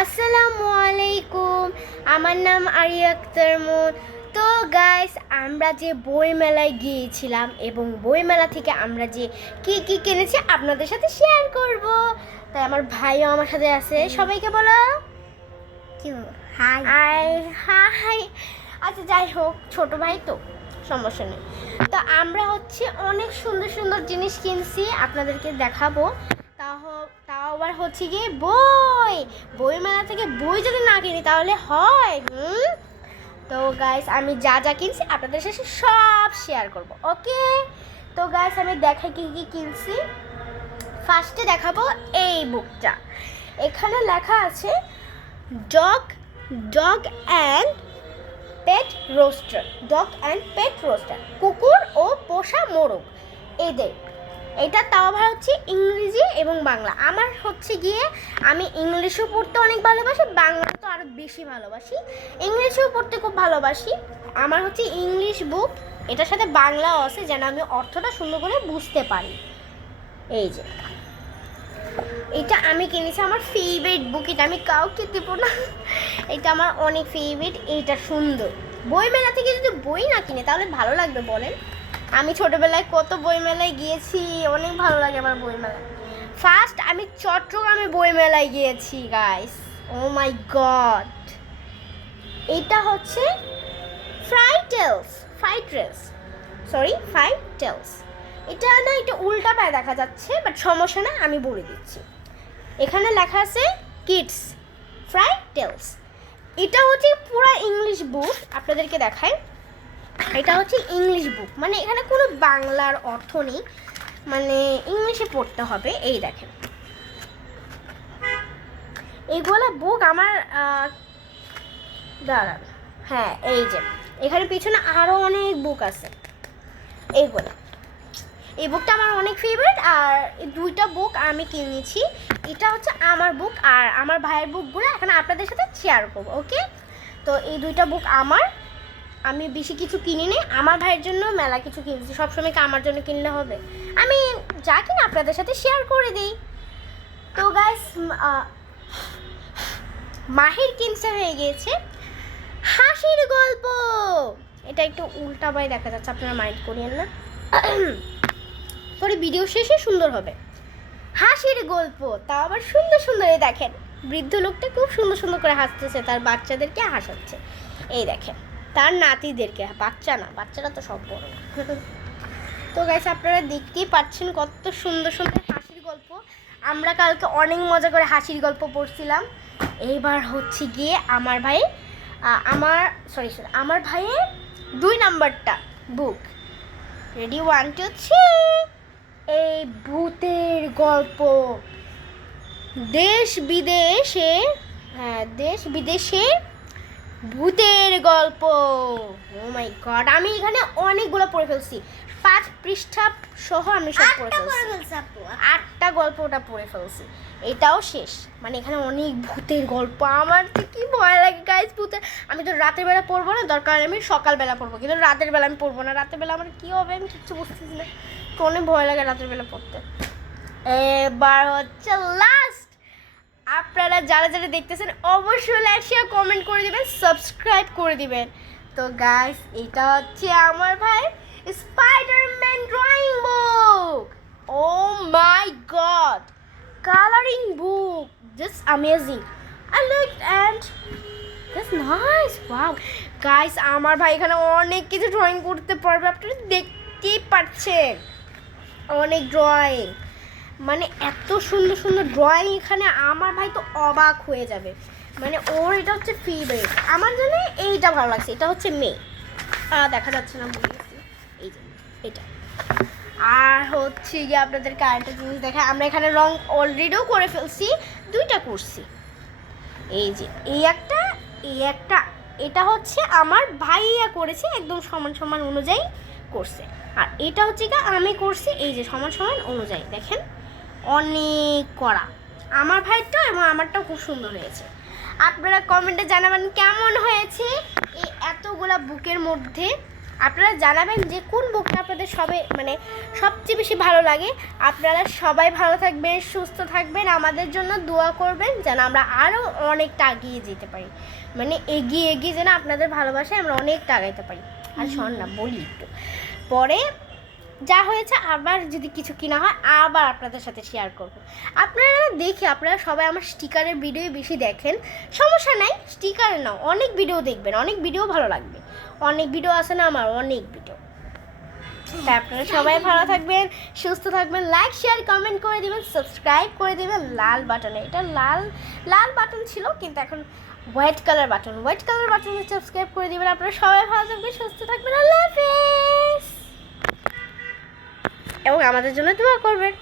আসসালামু আলাইকুম, আমার নাম আরিয়া আক্তার মুন। তো গাইস, আমরা যে বই মেলায় গিয়েছিলাম এবং বই মেলা থেকে আমরা যে কি কি কিনেছি আপনাদের সাথে শেয়ার করব। তাই আমার ভাইও আমার সাথে আছে, সবাইকে বলো হাই হাই। আচ্ছা, যাই হোক, ছোট ভাই তো সমস্যা নেই। তো আমরা অনেক সুন্দর সুন্দর জিনিস কিনছি, আপনাদেরকে দেখাবো। তাও আবার গিয়ে বই মেলা থেকে বই যদি না কিনি তাহলে হয়। তো গাইস, আমি যা যা কিনছি আপনাদের সাথে সব শেয়ার করব, ওকে? তো গাইস, আমি দেখাই কি কি কিনছি। ফার্স্টে দেখাবো এই বুকটা। এখানে লেখা আছে ডগ অ্যান্ড পেট রোস্টার, কুকুর ও পোষা মোরগ এদের। এটা তাও আবার ইংরেজি এবং বাংলা। আমার গিয়ে আমি ইংলিশও পড়তে অনেক ভালোবাসি, বাংলা তো আরও বেশি ভালোবাসি, ইংলিশও পড়তে খুব ভালোবাসি। আমার ইংলিশ বুক, এটার সাথে বাংলাও আছে, যেন আমি অর্থটা সুন্দর করে বুঝতে পারি। এই যে এটা আমি কিনেছি, আমার ফেভারিট বুক। এটা আমি কাউকে দেব না, এটা আমার অনেক ফেভারিট। এইটা সুন্দর। বই মেলা থেকে যদি বই না কিনে তাহলে ভালো লাগবে বলেন? আমি ছোটবেলায় কত বই মেলায় গিয়েছি, অনেক ভালো লাগে আমার বই মেলায়। ফার্স্ট আমি চট্টগ্রামে বই মেলায় গিয়েছি গাইস। ও মাই গড, এটা ফ্রাইড টেলস। এটা না, এটা উল্টা পায়ে দেখা যাচ্ছে, বাট সমস্যা না, আমি বলে দিচ্ছি। এখানে লেখা আছে কিডস ফ্রাইড টেলস। এটা পুরো ইংলিশ বুক, আপনাদেরকে দেখায়। এটা ইংলিশ বুক, মানে এখানে কোনো বাংলার অর্থ নেই, মানে ইংলিশে পড়তে হবে। এই দেখেন, এইগুলো বুক আমার দাঁড়ান, হ্যাঁ, এই যে এখানে পিছনে আরও অনেক বুক আছে। এই বুকটা আমার অনেক ফেভারিট, আর এই দুইটা বুক আমি কিনেছি। এটা আমার বুক, আর আমার ভাইয়ের বুকগুলো এখন আপনাদের সাথে শেয়ার করবো, ওকে? তো এই দুইটা বুক আমি বেশি কিছু কিনিনি, আমার ভাইয়ের জন্য মেলা কিছু কিনেছি। সবসময় কি আমার জন্য কিনলে হবে? আমি যা কিনা আপনাদের সাথে শেয়ার করে দিই। তো গাইস, মাহির কিনতে হয়ে গিয়েছে হাসির গল্প। এটা একটু উল্টা বাই দেখা যাচ্ছে, আপনারা মাইন্ড করিয়েন না, পরে ভিডিও শেষে সুন্দর হবে। হাসির গল্প, তাও আবার সুন্দর সুন্দর। এই দেখেন, বৃদ্ধ লোকটা খুব সুন্দর সুন্দর করে হাসতেছে, তার বাচ্চাদেরকে হাসাচ্ছে। এই দেখেন, তার নাতিদেরকে, বাচ্চারা তো সব বড় না। তো গাইস, আপনারা দেখতেই পাচ্ছেন কত সুন্দর সুন্দর হাসির গল্প। আমরা কালকে অনেক মজা করে হাসির গল্প পড়ছিলাম। এইবার গিয়ে আমার ভাইয়ের 2 নাম্বারটা বুক। রেডি, 1 2 3। এই ভূতের গল্প, দেশ বিদেশে ভূতের গল্প। ও মাই গড, আমি এখানে অনেকগুলো পড়ে ফেলছি। 5 পৃষ্ঠা সহ আমি সব পড়ে ফেলছি। 8টা গল্প ওটা পড়ে ফেলছি, এটাও শেষ। মানে এখানে অনেক ভূতের গল্প। আমার তো কি ভয় লাগে গাইস ভূতের। আমি তো রাতের বেলা পড়বো না, দরকার আমি সকালবেলা পড়বো, কিন্তু রাতের বেলা আমি পড়বো না। রাতের বেলা আমার কি হবে আমি কিচ্ছু বুঝতেছি না, অনেক ভয় লাগে রাতের বেলা পড়তে। এবার লাস্ট, আপনারা যারা যারা দেখতেছেন অবশ্যই লাইক শেয়ার কমেন্ট করে দিবেন, সাবস্ক্রাইব করে দিবেন। তো গাইস, এটা আমার ভাই Spiderman drawing book. O my god, coloring book, just amazing. I like and that's nice. Wow guys, আমার ভাই এখানে অনেক কিছু ড্রয়িং করতে পারবে, আপনারা দেখতেই পাচ্ছেন। অনেক ড্রয়িং, মানে এত সুন্দর সুন্দর ড্রয়িং এখানে, আমার ভাই তো অবাক হয়ে যাবে। মানে ওর এটা ফেভারিট। আমার জন্য এইটা ভালো লাগছে। এটা মেয়ে, দেখা যাচ্ছে না, ভুলে গেছি। এই যে এটা। আর গিয়ে আপনাদেরকে আরেকটা জিনিস দেখায়। আমরা এখানে রং অলরেডিও করে ফেলছি, 2টা করছি। এই যে এই একটা এটা আমার ভাইয়া করেছে, একদম সমান সমান অনুযায়ী করছে। আর এটা আমি করছি, এই যে সমান সমান অনুযায়ী। দেখেন, অনেক করা। আমার ভাইটা এবং আমারটাও খুব সুন্দর হয়েছে। আপনারা কমেন্টে জানাবেন কেমন হয়েছে এই এতগুলা বুকের মধ্যে। আপনারা জানাবেন যে কোন বুকটা আপনাদের মানে সবচেয়ে বেশি ভালো লাগে। আপনারা সবাই ভালো থাকবেন, সুস্থ থাকবেন, আমাদের জন্য দোয়া করবেন যেন আমরা আরও অনেকটা এগিয়ে যেতে পারি, মানে এগিয়ে যেন আপনাদের ভালোবাসায় আমরা অনেকটা আগাইতে পারি। আর শোন না, বলি একটু পরে যা হয়েছে আবার যদি কিছু কিনা হয় আবার আপনাদের সাথে শেয়ার করব। আপনারা সবাই আমার স্টিকারের ভিডিও বেশি দেখেন, সমস্যা নাই, স্টিকারে নাও, অনেক ভিডিও দেখবেন, অনেক ভিডিও ভালো লাগবে, অনেক ভিডিও আছে না আমার, অনেক ভিডিও। তাই আপনারা সবাই ভালো থাকবেন, সুস্থ থাকবেন, লাইক শেয়ার কমেন্ট করে দিবেন, সাবস্ক্রাইব করে দিবেন লাল বাটনে। এটা লাল বাটন ছিল কিন্তু এখন হোয়াইট কালার বাটনে সাবস্ক্রাইব করে দিবেন। আপনারা সবাই ভালো থাকবেন, সুস্থ থাকবেন, আল্লাহ হাফেজ, এবং আমাদের জন্য দোয়া করবেন।